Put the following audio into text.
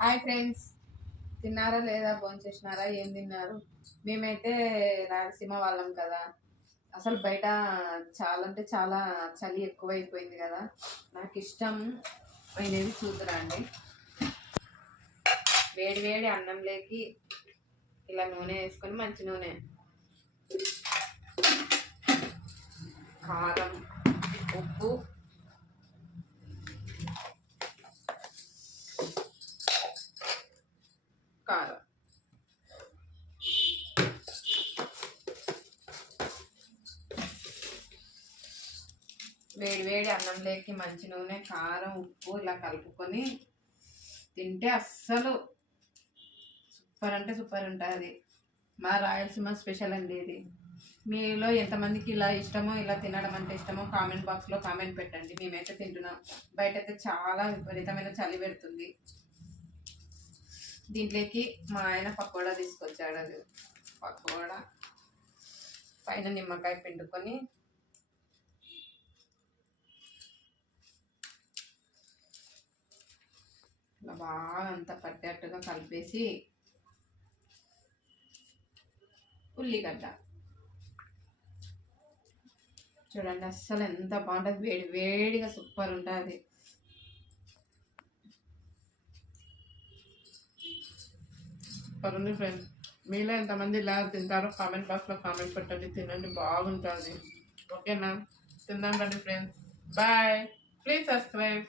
Hi friends. తిన్నారా లేదా? భోజనం చేసినారా? ఏం తిన్నారు? మేమైతే రాయలసీమ వాళ్ళం కదా. అసలు బయట చాలా అంటే చాలా చలి ఎక్కువైపోయింది కదా. నాకు ఇష్టం అయినది చూతురా అండి. వేడి వేడి అన్నంలోకి ఇలా నూనె వేసుకొని మంచి నూనె. కారం కారం వేడి వేడి అన్నంలోకి మంచి నూనె కారం ఉప్పు ఇలా కలుపుకొని తింటే అస్సలు సూపర్ అంటే సూపర్ ఉంటుంది. మా రాయలసీమ స్పెషల్ అండి ఇది. మీలో ఎంతమందికి ఇలా ఇష్టమో ఇలా తినడం అంటే ఇష్టమో కామెంట్ బాక్స్లో కామెంట్ పెట్టండి. మేమైతే తింటున్నాం. బయట అయితే చాలా విపరీతమైన చలి పెడుతుంది. దీంట్లోకి మా ఆయన పకోడా తీసుకొచ్చాడు అది. పకోడా పైన నిమ్మకాయ పిండుకొని. ఇలా బాగా అంతా పట్టేట్టుగా కలిపేసి ఉల్లిగడ్డ. చూడండి అస్సలు ఎంత బాగుంటుంది. వేడి వేడిగా సూపర్ ఉంటుంది. సూపర్ ఉంది ఫ్రెండ్స్ మీలో ఎంతమంది ఇలా తింటారో కామెంట్ బాక్స్లో కామెంట్ పెట్టండి. తినండి బాగుంటుంది. ఓకేనా తిందాం రండి ఫ్రెండ్స్ బాయ్ ప్లీజ్ సబ్స్క్రైబ్